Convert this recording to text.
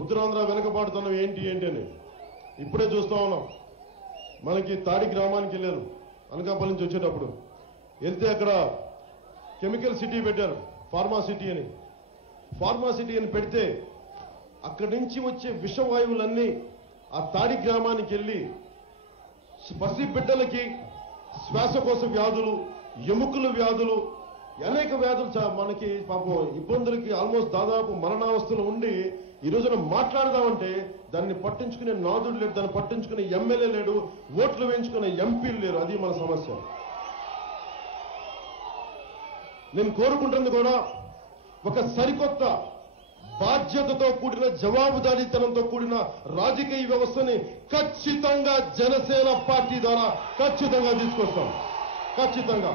ఉత్తరాంధ్ర వెనకబాటుతనం ఏంటి అని ఇప్పుడే చూస్తా ఉన్నాం. మనకి తాడి గ్రామానికి వెళ్ళారు అనకాపల్లి నుంచి వచ్చేటప్పుడు. వెళ్తే అక్కడ కెమికల్ సిటీ పెట్టారు, ఫార్మా సిటీ అని. ఫార్మా సిటీ అని పెడితే అక్కడి నుంచి వచ్చే విషవాయువులన్నీ ఆ తాడి గ్రామానికి వెళ్ళి పసి బిడ్డలకి శ్వాసకోశ వ్యాధులు, ఎముకల వ్యాధులు, అనేక వ్యాధులు మనకి పాపం ఇబ్బందులకి ఆల్మోస్ట్ దాదాపు మరణావస్థలు ఉండి ఈ రోజున మాట్లాడదామంటే దాన్ని పట్టించుకునే నాదుడు లేడు, దాన్ని పట్టించుకునే ఎమ్మెల్యే లేడు, ఓట్లు వేయించుకునే ఎంపీలు లేరు. అది మన సమస్య. నేను కోరుకుంటుంది కూడా ఒక సరికొత్త బాధ్యతతో కూడిన జవాబుదారీతనంతో కూడిన రాజకీయ వ్యవస్థని ఖచ్చితంగా జనసేన పార్టీ ద్వారా ఖచ్చితంగా తీసుకొస్తాం. ఖచ్చితంగా.